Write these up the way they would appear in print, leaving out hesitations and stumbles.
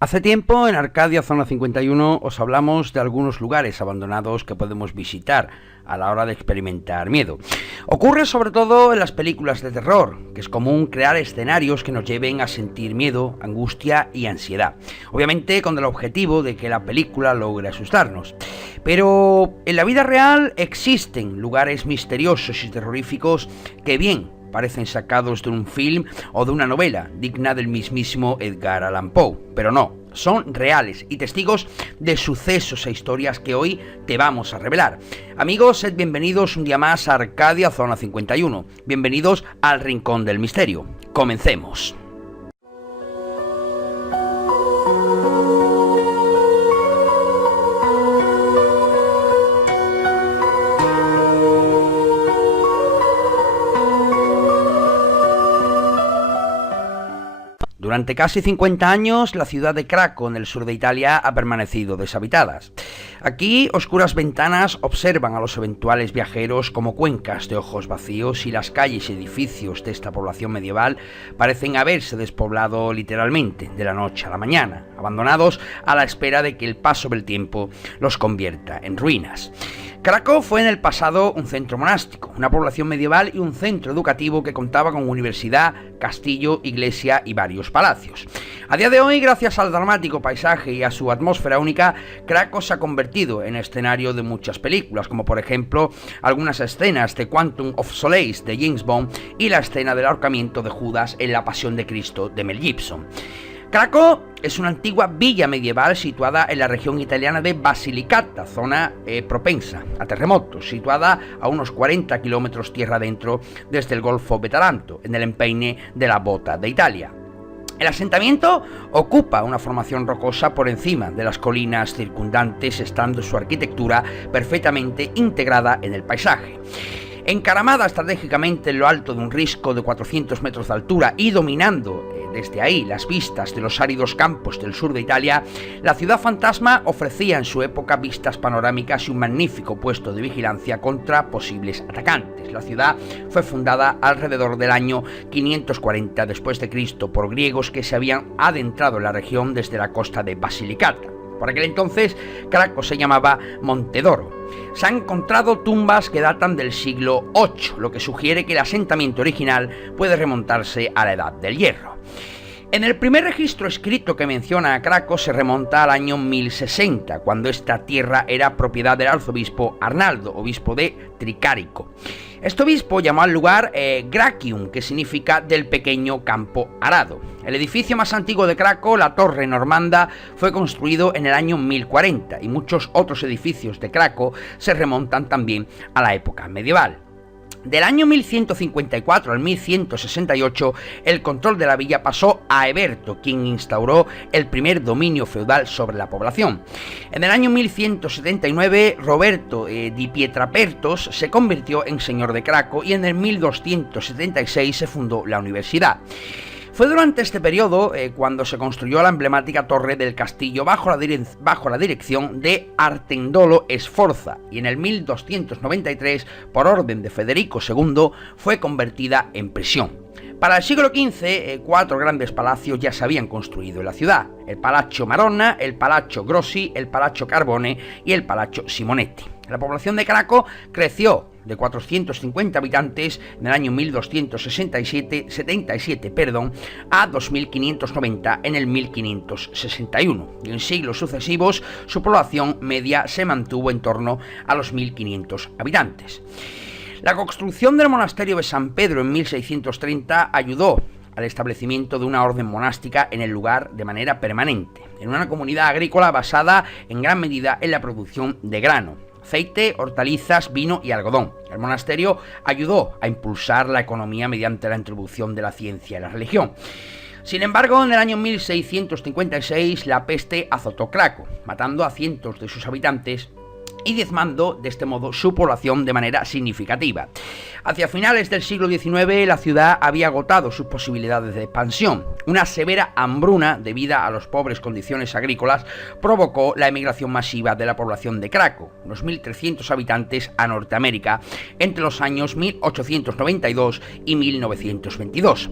Hace tiempo en Arcadia Zona 51 os hablamos de algunos lugares abandonados que podemos visitar a la hora de experimentar miedo. Ocurre sobre todo en las películas de terror, que es común crear escenarios que nos lleven a sentir miedo, angustia y ansiedad. Obviamente con el objetivo de que la película logre asustarnos. Pero en la vida real existen lugares misteriosos y terroríficos que bien parecen sacados de un film o de una novela digna del mismísimo Edgar Allan Poe, pero no, son reales y testigos de sucesos e historias que hoy te vamos a revelar. Amigos, sed bienvenidos un día más a Arcadia Zona 51, bienvenidos al Rincón del Misterio. Comencemos. Durante casi 50 años, la ciudad de Craco, en el sur de Italia, ha permanecido deshabitada. Aquí, oscuras ventanas observan a los eventuales viajeros como cuencas de ojos vacíos y las calles y edificios de esta población medieval parecen haberse despoblado literalmente de la noche a la mañana, abandonados a la espera de que el paso del tiempo los convierta en ruinas. Craco fue en el pasado un centro monástico, una población medieval y un centro educativo que contaba con universidad, castillo, iglesia y varios palacios. A día de hoy, gracias al dramático paisaje y a su atmósfera única, Craco se ha convertido en escenario de muchas películas, como por ejemplo algunas escenas de Quantum of Solace de James Bond y la escena del ahorcamiento de Judas en La Pasión de Cristo de Mel Gibson. Craco es una antigua villa medieval situada en la región italiana de Basilicata, zona propensa a terremotos, situada a unos 40 kilómetros tierra adentro desde el Golfo de Taranto, en el empeine de la Bota de Italia. El asentamiento ocupa una formación rocosa por encima de las colinas circundantes, estando su arquitectura perfectamente integrada en el paisaje. Encaramada estratégicamente en lo alto de un risco de 400 metros de altura y dominando desde ahí las vistas de los áridos campos del sur de Italia, la ciudad fantasma ofrecía en su época vistas panorámicas y un magnífico puesto de vigilancia contra posibles atacantes. La ciudad fue fundada alrededor del año 540 después de Cristo por griegos que se habían adentrado en la región desde la costa de Basilicata. Por aquel entonces, Craco se llamaba Montedoro. Se han encontrado tumbas que datan del siglo VIII, lo que sugiere que el asentamiento original puede remontarse a la Edad del Hierro. En el primer registro escrito que menciona a Craco se remonta al año 1060, cuando esta tierra era propiedad del arzobispo Arnaldo, obispo de Tricarico. Este obispo llamó al lugar Gracium, que significa del pequeño campo arado. El edificio más antiguo de Craco, la Torre Normanda, fue construido en el año 1040 y muchos otros edificios de Craco se remontan también a la época medieval. Del año 1154 al 1168, el control de la villa pasó a Eberto, quien instauró el primer dominio feudal sobre la población. En el año 1179, Roberto di Pietrapertos se convirtió en señor de Craco y en el 1276 se fundó la universidad. Fue durante este periodo cuando se construyó la emblemática torre del castillo bajo la dirección de Artendolo Sforza y en el 1293, por orden de Federico II, fue convertida en prisión. Para el siglo XV, 4 grandes palacios ya se habían construido en la ciudad: el Palazzo Maronna, el Palazzo Grossi, el Palazzo Carbone y el Palazzo Simonetti. La población de Craco creció de 450 habitantes en el año 1277 a 2.590 en el 1561, y en siglos sucesivos su población media se mantuvo en torno a los 1.500 habitantes. La construcción del monasterio de San Pedro en 1630 ayudó al establecimiento de una orden monástica en el lugar de manera permanente, en una comunidad agrícola basada en gran medida en la producción de grano, aceite, hortalizas, vino y algodón. El monasterio ayudó a impulsar la economía mediante la introducción de la ciencia y la religión. Sin embargo, en el año 1656 la peste azotó Craco, matando a cientos de sus habitantes y diezmando de este modo su población de manera significativa. Hacia finales del siglo XIX la ciudad había agotado sus posibilidades de expansión. Una severa hambruna debida a las pobres condiciones agrícolas provocó la emigración masiva de la población de Craco, unos 1.300 habitantes, a Norteamérica entre los años 1892 y 1922.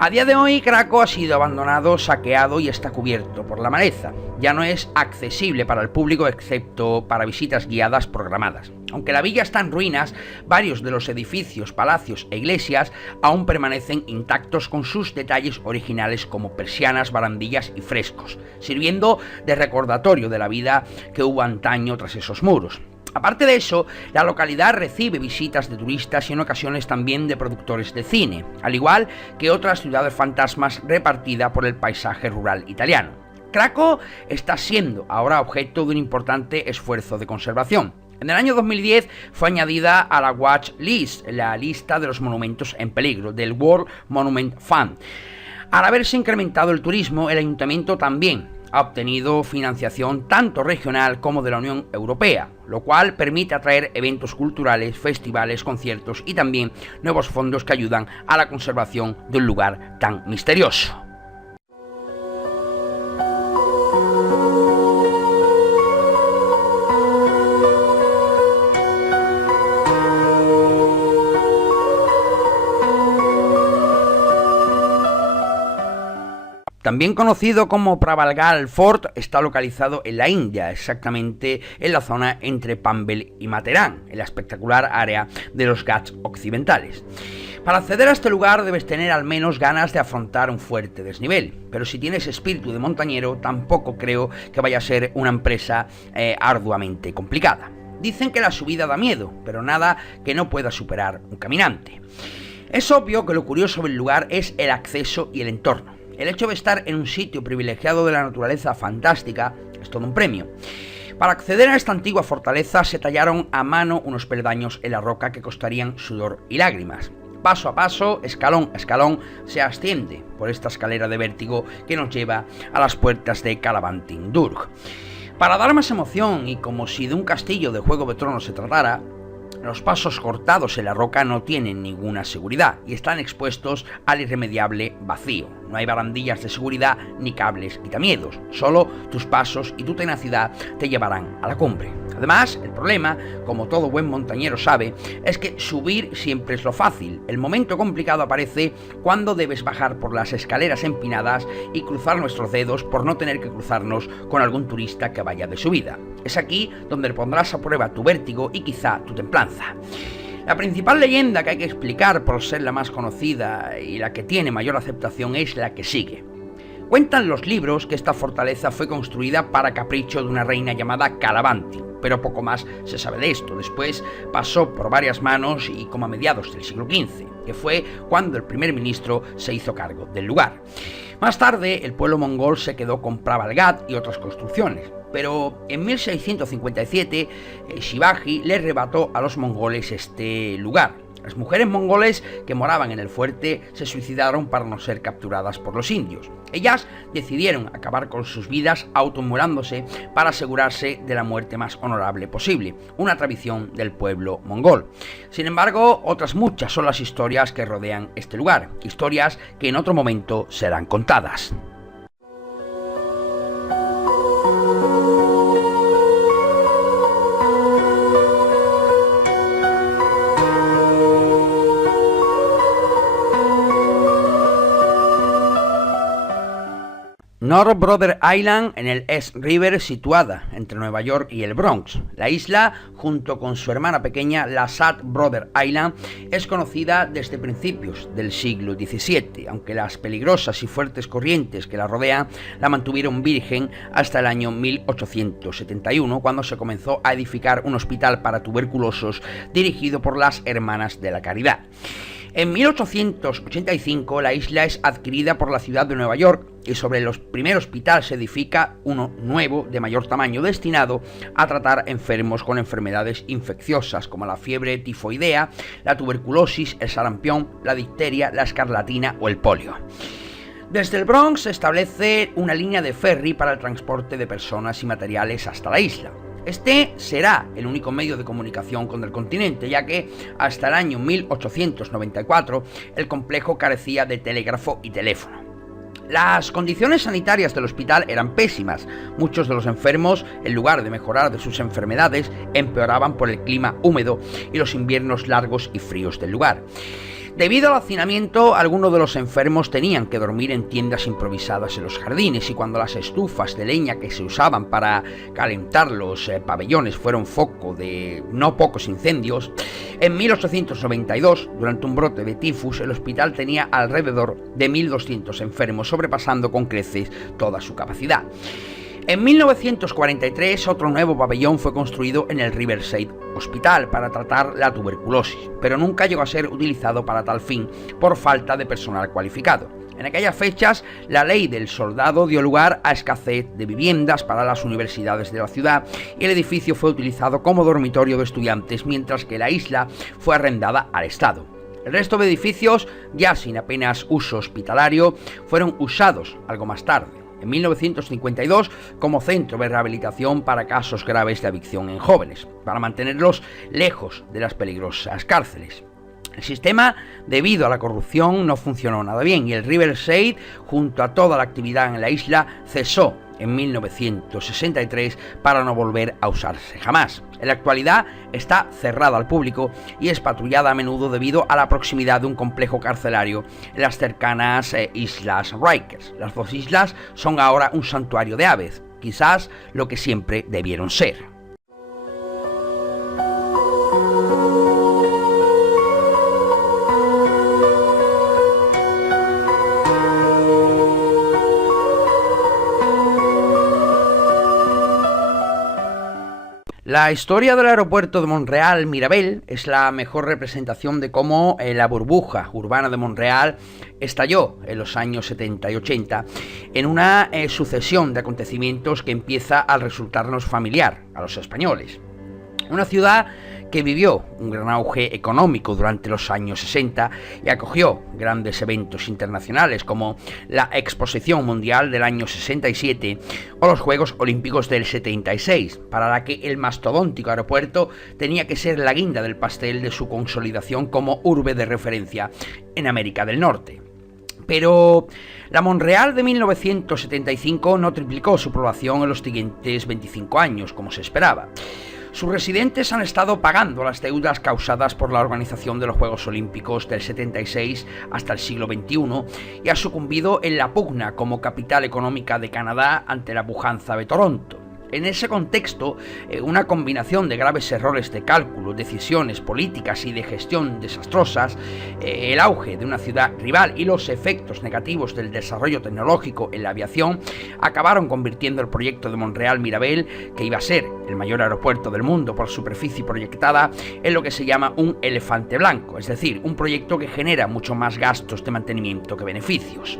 A día de hoy, Craco ha sido abandonado, saqueado y está cubierto por la maleza. Ya no es accesible para el público excepto para visitas guiadas programadas. Aunque la villa está en ruinas, varios de los edificios, palacios e iglesias aún permanecen intactos con sus detalles originales como persianas, barandillas y frescos, sirviendo de recordatorio de la vida que hubo antaño tras esos muros. Aparte de eso, la localidad recibe visitas de turistas y en ocasiones también de productores de cine, al igual que otras ciudades fantasmas repartidas por el paisaje rural italiano. Craco está siendo ahora objeto de un importante esfuerzo de conservación. En el año 2010 fue añadida a la Watch List, la lista de los monumentos en peligro, del World Monument Fund. Al haberse incrementado el turismo, el ayuntamiento también ha obtenido financiación tanto regional como de la Unión Europea, lo cual permite atraer eventos culturales, festivales, conciertos y también nuevos fondos que ayudan a la conservación de un lugar tan misterioso. También conocido como Pravalgal Fort, está localizado en la India, exactamente en la zona entre Pambel y Materán, en la espectacular área de los Ghats occidentales. Para acceder a este lugar debes tener al menos ganas de afrontar un fuerte desnivel, pero si tienes espíritu de montañero tampoco creo que vaya a ser una empresa arduamente complicada. Dicen que la subida da miedo, pero nada que no pueda superar un caminante. Es obvio que lo curioso del lugar es el acceso y el entorno. El hecho de estar en un sitio privilegiado de la naturaleza fantástica es todo un premio. Para acceder a esta antigua fortaleza se tallaron a mano unos peldaños en la roca que costarían sudor y lágrimas. Paso a paso, escalón a escalón, se asciende por esta escalera de vértigo que nos lleva a las puertas de Calabantin Durg. Para dar más emoción y como si de un castillo de Juego de Tronos se tratara, los pasos cortados en la roca no tienen ninguna seguridad y están expuestos al irremediable vacío. No hay barandillas de seguridad ni cables quitamiedos, solo tus pasos y tu tenacidad te llevarán a la cumbre. Además, el problema, como todo buen montañero sabe, es que subir siempre es lo fácil. El momento complicado aparece cuando debes bajar por las escaleras empinadas y cruzar nuestros dedos por no tener que cruzarnos con algún turista que vaya de subida. Es aquí donde pondrás a prueba tu vértigo y quizá tu templanza. La principal leyenda que hay que explicar por ser la más conocida y la que tiene mayor aceptación es la que sigue. Cuentan los libros que esta fortaleza fue construida para capricho de una reina llamada Calabantin, pero poco más se sabe de esto. Después pasó por varias manos y como a mediados del siglo XV, que fue cuando el primer ministro se hizo cargo del lugar. Más tarde, el pueblo mongol se quedó con Pravalgat y otras construcciones, pero en 1657 Shivaji le arrebató a los mongoles este lugar. Las mujeres mongoles que moraban en el fuerte se suicidaron para no ser capturadas por los indios. Ellas decidieron acabar con sus vidas autoinmolándose para asegurarse de la muerte más honorable posible, una tradición del pueblo mongol. Sin embargo, otras muchas son las historias que rodean este lugar, historias que en otro momento serán contadas. North Brother Island, en el East River, situada entre Nueva York y el Bronx. La isla, junto con su hermana pequeña, la Sad Brother Island, es conocida desde principios del siglo XVII, aunque las peligrosas y fuertes corrientes que la rodean la mantuvieron virgen hasta el año 1871, cuando se comenzó a edificar un hospital para tuberculosos dirigido por las Hermanas de la Caridad. En 1885 la isla es adquirida por la ciudad de Nueva York y sobre el primer hospital se edifica uno nuevo de mayor tamaño destinado a tratar enfermos con enfermedades infecciosas como la fiebre tifoidea, la tuberculosis, el sarampión, la difteria, la escarlatina o el polio. Desde el Bronx se establece una línea de ferry para el transporte de personas y materiales hasta la isla. Este será el único medio de comunicación con el continente, ya que hasta el año 1894 el complejo carecía de telégrafo y teléfono. Las condiciones sanitarias del hospital eran pésimas. Muchos de los enfermos, en lugar de mejorar de sus enfermedades, empeoraban por el clima húmedo y los inviernos largos y fríos del lugar. Debido al hacinamiento, algunos de los enfermos tenían que dormir en tiendas improvisadas en los jardines, y cuando las estufas de leña que se usaban para calentar los pabellones fueron foco de no pocos incendios, en 1892, durante un brote de tifus, el hospital tenía alrededor de 1.200 enfermos, sobrepasando con creces toda su capacidad. En 1943, otro nuevo pabellón fue construido en el Riverside Hospital para tratar la tuberculosis, pero nunca llegó a ser utilizado para tal fin por falta de personal cualificado. En aquellas fechas, la ley del soldado dio lugar a escasez de viviendas para las universidades de la ciudad y el edificio fue utilizado como dormitorio de estudiantes, mientras que la isla fue arrendada al Estado. El resto de edificios, ya sin apenas uso hospitalario, fueron usados algo más tarde, en 1952, como centro de rehabilitación para casos graves de adicción en jóvenes, para mantenerlos lejos de las peligrosas cárceles. El sistema, debido a la corrupción, no funcionó nada bien y el Riverside, junto a toda la actividad en la isla, cesó en 1963 para no volver a usarse jamás. En la actualidad está cerrada al público y es patrullada a menudo debido a la proximidad de un complejo carcelario en las cercanas Islas Rikers. Las dos islas son ahora un santuario de aves, quizás lo que siempre debieron ser. La historia del aeropuerto de Montreal-Mirabel es la mejor representación de cómo la burbuja urbana de Montreal estalló en los años 70 y 80 en una sucesión de acontecimientos que empieza a resultarnos familiar a los españoles. Una ciudad que vivió un gran auge económico durante los años 60 y acogió grandes eventos internacionales como la Exposición Mundial del año 67 o los Juegos Olímpicos del 76, para la que el mastodóntico aeropuerto tenía que ser la guinda del pastel de su consolidación como urbe de referencia en América del Norte. Pero la Montreal de 1975 no triplicó su población en los siguientes 25 años, como se esperaba. Sus residentes han estado pagando las deudas causadas por la organización de los Juegos Olímpicos del 76 hasta el siglo XXI y ha sucumbido en la pugna como capital económica de Canadá ante la pujanza de Toronto. En ese contexto, una combinación de graves errores de cálculo, decisiones políticas y de gestión desastrosas, el auge de una ciudad rival y los efectos negativos del desarrollo tecnológico en la aviación acabaron convirtiendo el proyecto de Montreal-Mirabel, que iba a ser el mayor aeropuerto del mundo por superficie proyectada, en lo que se llama un elefante blanco, es decir, un proyecto que genera mucho más gastos de mantenimiento que beneficios.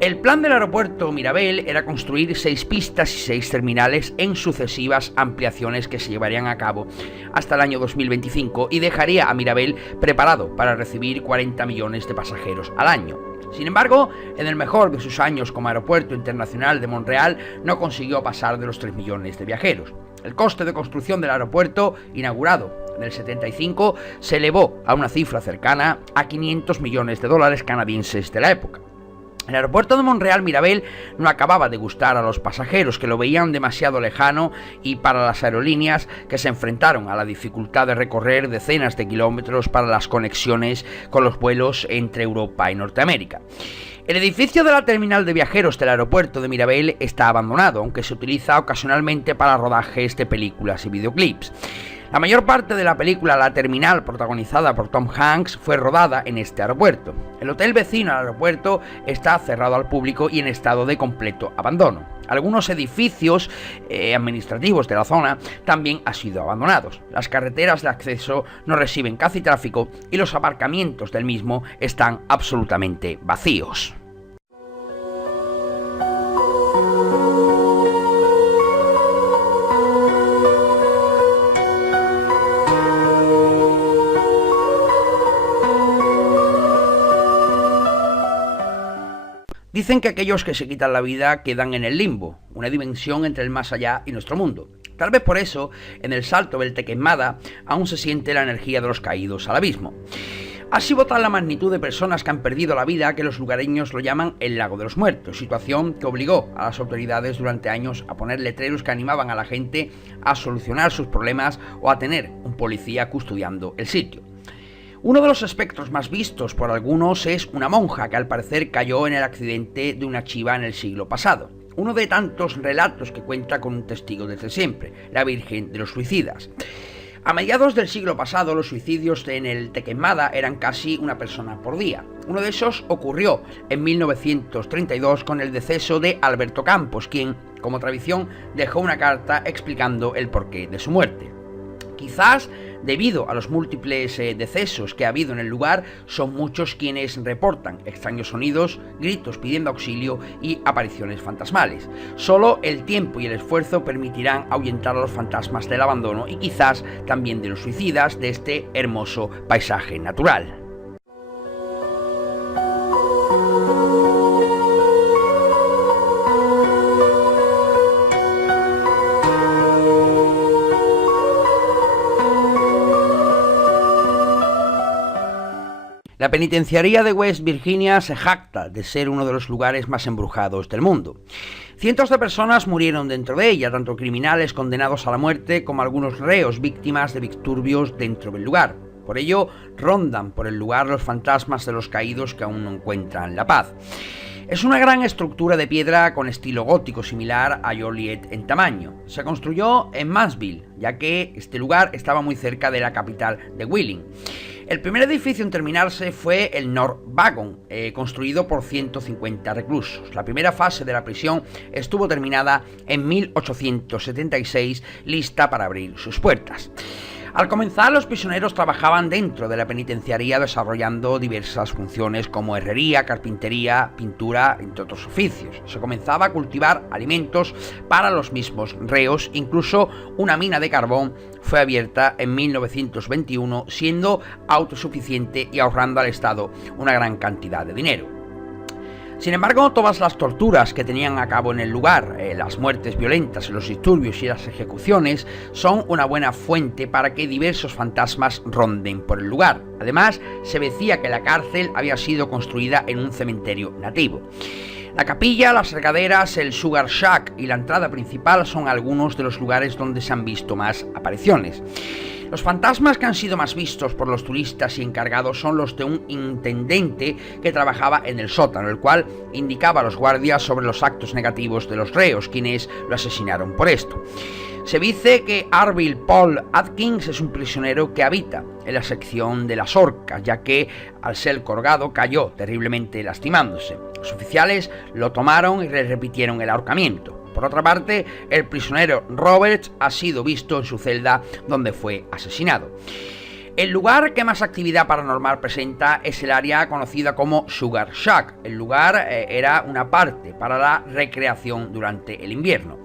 El plan del aeropuerto Mirabel era construir 6 pistas y 6 terminales en sucesivas ampliaciones que se llevarían a cabo hasta el año 2025 y dejaría a Mirabel preparado para recibir 40 millones de pasajeros al año. Sin embargo, en el mejor de sus años como aeropuerto internacional de Montreal no consiguió pasar de los 3 millones de viajeros. El coste de construcción del aeropuerto, inaugurado en el 75, se elevó a una cifra cercana a 500 millones de dólares canadienses de la época. El aeropuerto de Montreal-Mirabel no acababa de gustar a los pasajeros, que lo veían demasiado lejano, y para las aerolíneas, que se enfrentaron a la dificultad de recorrer decenas de kilómetros para las conexiones con los vuelos entre Europa y Norteamérica. El edificio de la terminal de viajeros del aeropuerto de Mirabel está abandonado, aunque se utiliza ocasionalmente para rodajes de películas y videoclips. La mayor parte de la película La Terminal, protagonizada por Tom Hanks, fue rodada en este aeropuerto. El hotel vecino al aeropuerto está cerrado al público y en estado de completo abandono. Algunos edificios administrativos de la zona también han sido abandonados. Las carreteras de acceso no reciben casi tráfico y los aparcamientos del mismo están absolutamente vacíos. Dicen que aquellos que se quitan la vida quedan en el limbo, una dimensión entre el más allá y nuestro mundo. Tal vez por eso, en el salto del Tequemada aún se siente la energía de los caídos al abismo. Así vota la magnitud de personas que han perdido la vida que los lugareños lo llaman el Lago de los Muertos, situación que obligó a las autoridades durante años a poner letreros que animaban a la gente a solucionar sus problemas o a tener un policía custodiando el sitio. Uno de los espectros más vistos por algunos es una monja que al parecer cayó en el accidente de una chiva en el siglo pasado. Uno de tantos relatos que cuenta con un testigo desde siempre, la Virgen de los Suicidas. A mediados del siglo pasado, los suicidios en el Tequemada eran casi una persona por día. Uno de esos ocurrió en 1932 con el deceso de Alberto Campos, quien, como tradición, dejó una carta explicando el porqué de su muerte. Quizás, debido a los múltiples decesos que ha habido en el lugar, son muchos quienes reportan extraños sonidos, gritos pidiendo auxilio y apariciones fantasmales. Solo el tiempo y el esfuerzo permitirán ahuyentar a los fantasmas del abandono y quizás también de los suicidas de este hermoso paisaje natural. La penitenciaría de West Virginia se jacta de ser uno de los lugares más embrujados del mundo. Cientos de personas murieron dentro de ella, tanto criminales condenados a la muerte como algunos reos víctimas de disturbios dentro del lugar. Por ello, rondan por el lugar los fantasmas de los caídos que aún no encuentran la paz. Es una gran estructura de piedra con estilo gótico similar a Joliet en tamaño. Se construyó en Mansville, ya que este lugar estaba muy cerca de la capital de Wheeling. El primer edificio en terminarse fue el North Wagon, construido por 150 reclusos. La primera fase de la prisión estuvo terminada en 1876, lista para abrir sus puertas. Al comenzar, los prisioneros trabajaban dentro de la penitenciaría desarrollando diversas funciones como herrería, carpintería, pintura, entre otros oficios. Se comenzaba a cultivar alimentos para los mismos reos, incluso una mina de carbón fue abierta en 1921, siendo autosuficiente y ahorrando al Estado una gran cantidad de dinero. Sin embargo, todas las torturas que tenían a cabo en el lugar, las muertes violentas, los disturbios y las ejecuciones, son una buena fuente para que diversos fantasmas ronden por el lugar. Además, se decía que la cárcel había sido construida en un cementerio nativo. La capilla, las regaderas, el Sugar Shack y la entrada principal son algunos de los lugares donde se han visto más apariciones. Los fantasmas que han sido más vistos por los turistas y encargados son los de un intendente que trabajaba en el sótano, el cual indicaba a los guardias sobre los actos negativos de los reos, quienes lo asesinaron por esto. Se dice que Arville Paul Atkins es un prisionero que habita en la sección de las horcas, ya que al ser colgado cayó terriblemente lastimándose. Los oficiales lo tomaron y le repitieron el ahorcamiento. Por otra parte, el prisionero Roberts ha sido visto en su celda donde fue asesinado. El lugar que más actividad paranormal presenta es el área conocida como Sugar Shack. El lugar era una parte para la recreación durante el invierno.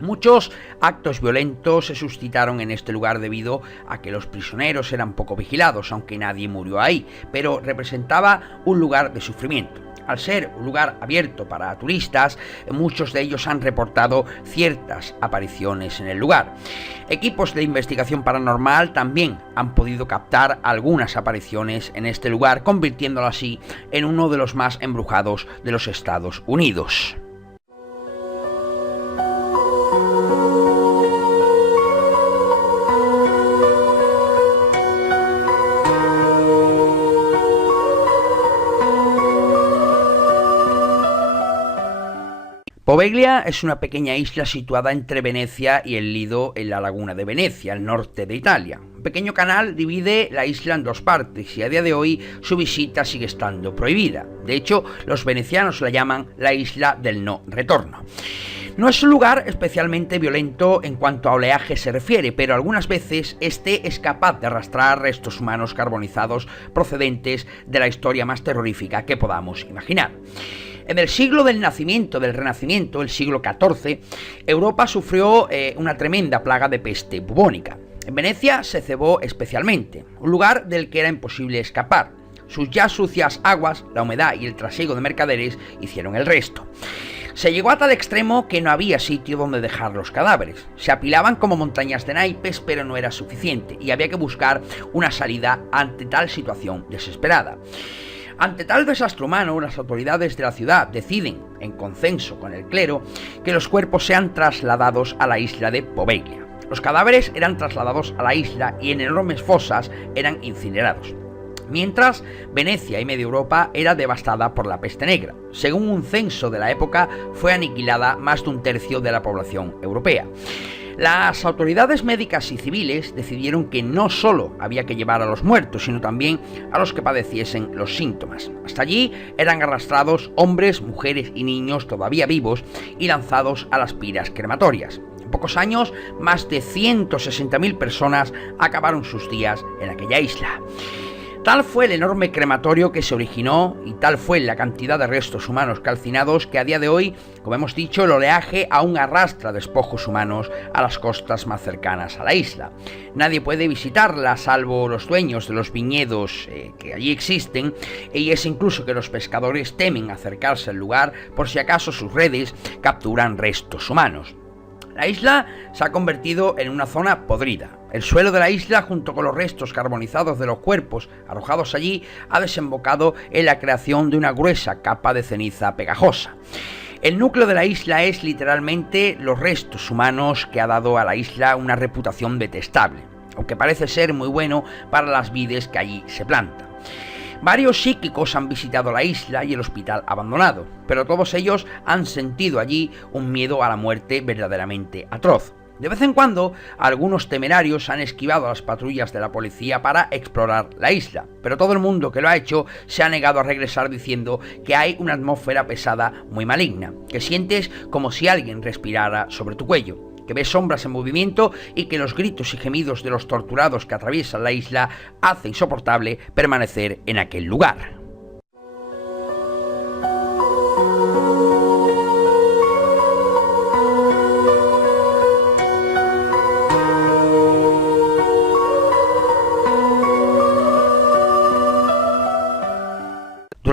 Muchos actos violentos se suscitaron en este lugar debido a que los prisioneros eran poco vigilados, aunque nadie murió ahí, pero representaba un lugar de sufrimiento. Al ser un lugar abierto para turistas, muchos de ellos han reportado ciertas apariciones en el lugar. Equipos de investigación paranormal también han podido captar algunas apariciones en este lugar, convirtiéndolo así en uno de los más embrujados de los Estados Unidos. Poveglia es una pequeña isla situada entre Venecia y el Lido en la laguna de Venecia, al norte de Italia. Un pequeño canal divide la isla en dos partes y a día de hoy su visita sigue estando prohibida. De hecho, los venecianos la llaman la isla del no retorno. No es un lugar especialmente violento en cuanto a oleaje se refiere, pero algunas veces este es capaz de arrastrar restos humanos carbonizados procedentes de la historia más terrorífica que podamos imaginar. En el siglo del Renacimiento, el siglo XIV, Europa sufrió una tremenda plaga de peste bubónica. En Venecia se cebó especialmente, un lugar del que era imposible escapar. Sus ya sucias aguas, la humedad y el trasiego de mercaderes hicieron el resto. Se llegó a tal extremo que no había sitio donde dejar los cadáveres. Se apilaban como montañas de naipes, pero no era suficiente y había que buscar una salida ante tal situación desesperada. Ante tal desastre humano, las autoridades de la ciudad deciden, en consenso con el clero, que los cuerpos sean trasladados a la isla de Poveglia. Los cadáveres eran trasladados a la isla y en enormes fosas eran incinerados. Mientras, Venecia y media Europa era devastada por la peste negra. Según un censo de la época, fue aniquilada más de un tercio de la población europea. Las autoridades médicas y civiles decidieron que no solo había que llevar a los muertos, sino también a los que padeciesen los síntomas. Hasta allí eran arrastrados hombres, mujeres y niños todavía vivos y lanzados a las piras crematorias. En pocos años, más de 160.000 personas acabaron sus días en aquella isla. Tal fue el enorme crematorio que se originó y tal fue la cantidad de restos humanos calcinados que a día de hoy, como hemos dicho, el oleaje aún arrastra despojos humanos a las costas más cercanas a la isla. Nadie puede visitarla salvo los dueños de los viñedos que allí existen, y es incluso que los pescadores temen acercarse al lugar por si acaso sus redes capturan restos humanos. La isla se ha convertido en una zona podrida. El suelo de la isla, junto con los restos carbonizados de los cuerpos arrojados allí, ha desembocado en la creación de una gruesa capa de ceniza pegajosa. El núcleo de la isla es literalmente los restos humanos que ha dado a la isla una reputación detestable, aunque parece ser muy bueno para las vides que allí se plantan. Varios psíquicos han visitado la isla y el hospital abandonado, pero todos ellos han sentido allí un miedo a la muerte verdaderamente atroz. De vez en cuando, algunos temerarios han esquivado a las patrullas de la policía para explorar la isla, pero todo el mundo que lo ha hecho se ha negado a regresar diciendo que hay una atmósfera pesada muy maligna, que sientes como si alguien respirara sobre tu cuello, que ves sombras en movimiento y que los gritos y gemidos de los torturados que atraviesan la isla hace insoportable permanecer en aquel lugar.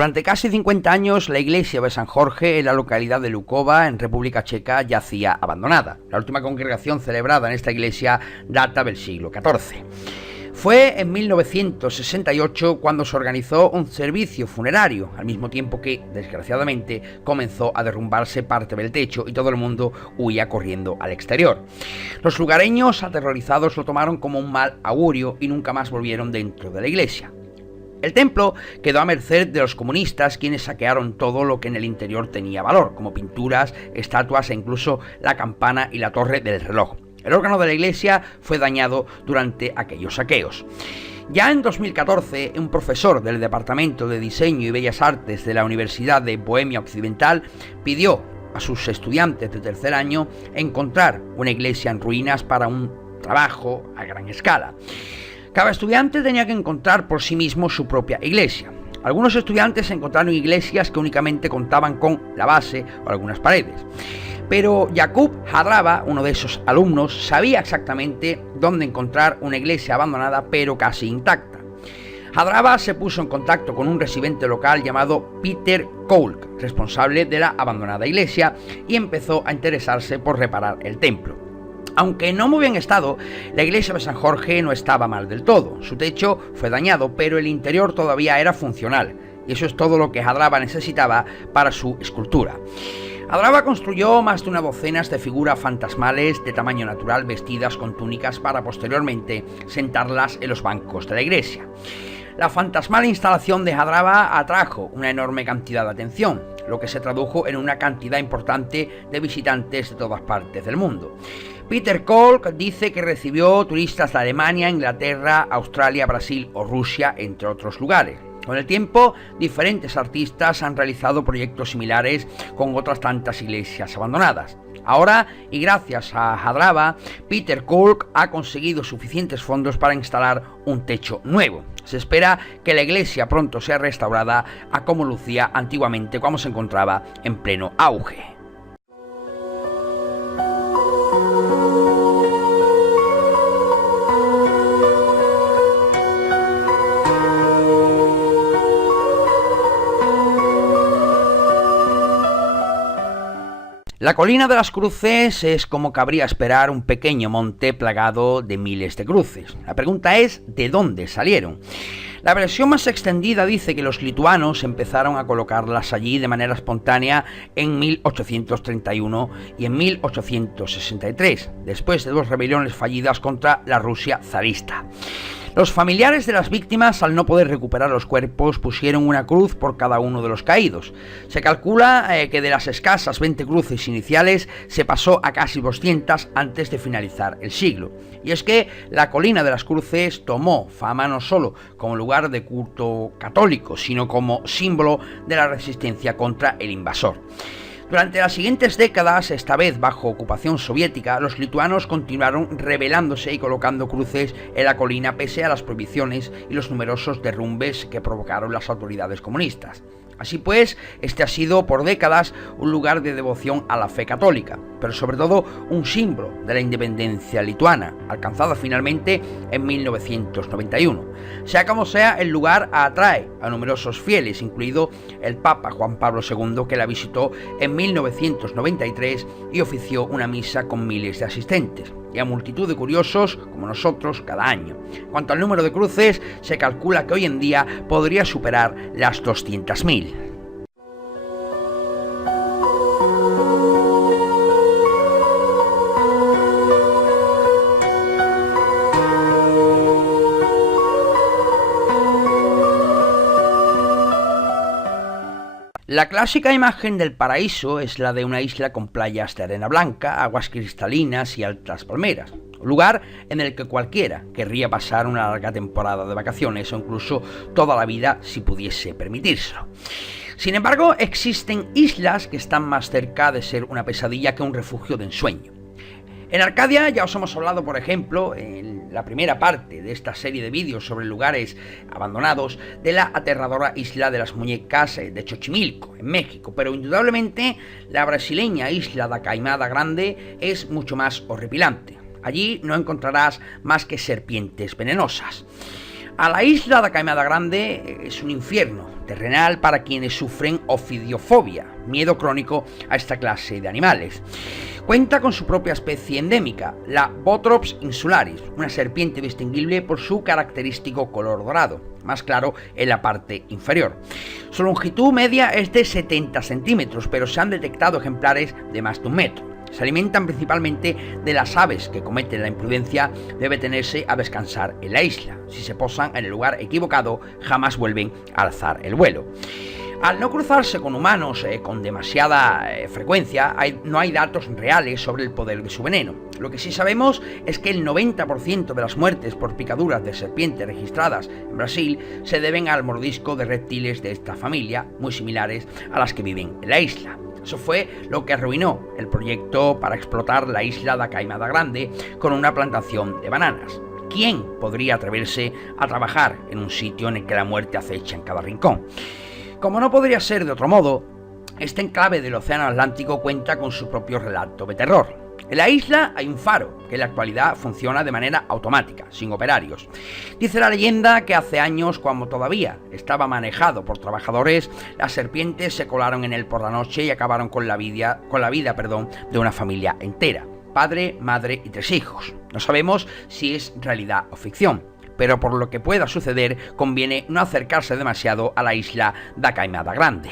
Durante casi 50 años, la iglesia de San Jorge en la localidad de Lukova, en República Checa, yacía abandonada. La última congregación celebrada en esta iglesia data del siglo XIV. Fue en 1968 cuando se organizó un servicio funerario, al mismo tiempo que, desgraciadamente, comenzó a derrumbarse parte del techo y todo el mundo huía corriendo al exterior. Los lugareños, aterrorizados, lo tomaron como un mal augurio y nunca más volvieron dentro de la iglesia. El templo quedó a merced de los comunistas, quienes saquearon todo lo que en el interior tenía valor, como pinturas, estatuas e incluso la campana y la torre del reloj. El órgano de la iglesia fue dañado durante aquellos saqueos. Ya en 2014, un profesor del Departamento de Diseño y Bellas Artes de la Universidad de Bohemia Occidental pidió a sus estudiantes de tercer año encontrar una iglesia en ruinas para un trabajo a gran escala. Cada estudiante tenía que encontrar por sí mismo su propia iglesia. Algunos estudiantes encontraron iglesias que únicamente contaban con la base o algunas paredes. Pero Jakub Hadrava, uno de esos alumnos, sabía exactamente dónde encontrar una iglesia abandonada pero casi intacta. Hadrava se puso en contacto con un residente local llamado Peter Kolk, responsable de la abandonada iglesia, y empezó a interesarse por reparar el templo. Aunque no muy bien estado, la iglesia de San Jorge no estaba mal del todo. Su techo fue dañado, pero el interior todavía era funcional, y eso es todo lo que Hadrava necesitaba para su escultura. Hadrava construyó más de una docena de figuras fantasmales de tamaño natural vestidas con túnicas para posteriormente sentarlas en los bancos de la iglesia. La fantasmal instalación de Hadrava atrajo una enorme cantidad de atención, lo que se tradujo en una cantidad importante de visitantes de todas partes del mundo. Peter Kolk dice que recibió turistas de Alemania, Inglaterra, Australia, Brasil o Rusia, entre otros lugares. Con el tiempo, diferentes artistas han realizado proyectos similares con otras tantas iglesias abandonadas. Ahora, y gracias a Hadrava, Peter Kolk ha conseguido suficientes fondos para instalar un techo nuevo. Se espera que la iglesia pronto sea restaurada a como lucía antiguamente cuando se encontraba en pleno auge. La colina de las cruces es, como cabría esperar, un pequeño monte plagado de miles de cruces. La pregunta es, ¿de dónde salieron? La versión más extendida dice que los lituanos empezaron a colocarlas allí de manera espontánea en 1831 y en 1863, después de dos rebeliones fallidas contra la Rusia zarista. Los familiares de las víctimas, al no poder recuperar los cuerpos, pusieron una cruz por cada uno de los caídos. Se calcula que de las escasas 20 cruces iniciales se pasó a casi 200 antes de finalizar el siglo. Y es que la colina de las cruces tomó fama no solo como lugar de culto católico, sino como símbolo de la resistencia contra el invasor. Durante las siguientes décadas, esta vez bajo ocupación soviética, los lituanos continuaron rebelándose y colocando cruces en la colina pese a las prohibiciones y los numerosos derrumbes que provocaron las autoridades comunistas. Así pues, este ha sido por décadas un lugar de devoción a la fe católica, pero sobre todo un símbolo de la independencia lituana, alcanzada finalmente en 1991. Sea como sea, el lugar atrae a numerosos fieles, incluido el Papa Juan Pablo II, que la visitó en 1993 y ofició una misa con miles de asistentes, y a multitud de curiosos como nosotros cada año. En cuanto al número de cruces, se calcula que hoy en día podría superar las 200.000. La clásica imagen del paraíso es la de una isla con playas de arena blanca, aguas cristalinas y altas palmeras. Un lugar en el que cualquiera querría pasar una larga temporada de vacaciones o incluso toda la vida si pudiese permitírselo. Sin embargo, existen islas que están más cerca de ser una pesadilla que un refugio de ensueño. En Arcadia ya os hemos hablado, por ejemplo, en la primera parte de esta serie de vídeos sobre lugares abandonados, de la aterradora isla de las muñecas de Xochimilco, en México, pero indudablemente la brasileña isla da Caimada Grande es mucho más horripilante. Allí no encontrarás más que serpientes venenosas. A la isla da Caimada Grande es un infierno terrenal para quienes sufren ofidiofobia, miedo crónico a esta clase de animales. Cuenta con su propia especie endémica, la Bothrops insularis, una serpiente distinguible por su característico color dorado, más claro en la parte inferior. Su longitud media es de 70 centímetros, pero se han detectado ejemplares de más de 1 metro. Se alimentan principalmente de las aves que cometen la imprudencia de detenerse a descansar en la isla. Si se posan en el lugar equivocado, jamás vuelven a alzar el vuelo. Al no cruzarse con humanos con demasiada frecuencia, no hay datos reales sobre el poder de su veneno. Lo que sí sabemos es que el 90% de las muertes por picaduras de serpiente registradas en Brasil se deben al mordisco de reptiles de esta familia, muy similares a las que viven en la isla. Eso fue lo que arruinó el proyecto para explotar la isla da Caimada Grande con una plantación de bananas. ¿Quién podría atreverse a trabajar en un sitio en el que la muerte acecha en cada rincón? Como no podría ser de otro modo, este enclave del Océano Atlántico cuenta con su propio relato de terror. En la isla hay un faro, que en la actualidad funciona de manera automática, sin operarios. Dice la leyenda que hace años, cuando todavía estaba manejado por trabajadores, las serpientes se colaron en él por la noche y acabaron con la vida de una familia entera. Padre, madre y 3 hijos. No sabemos si es realidad o ficción, pero por lo que pueda suceder, conviene no acercarse demasiado a la isla da Caimada Grande.